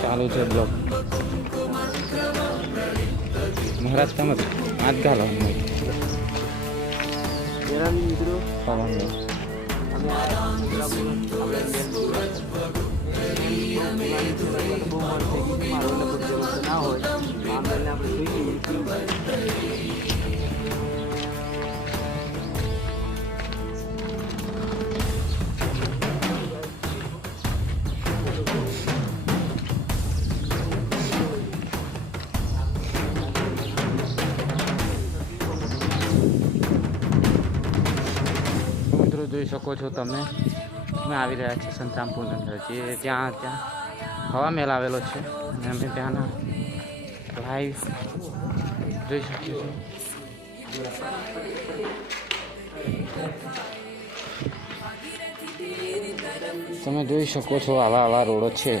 ચાલુ છે બ્લોક મહારાજ તમે હાથ ઘાલો જોઈ શકો છો તમે અમે આવી રહ્યા છીએ સંતરામપુર અંદર જે ત્યાં હવા મેલ આવેલો છે અને અમે ત્યાંના લાઈવ જોઈ શકીએ છીએ તમે જોઈ શકો છો આવા રોડો છે।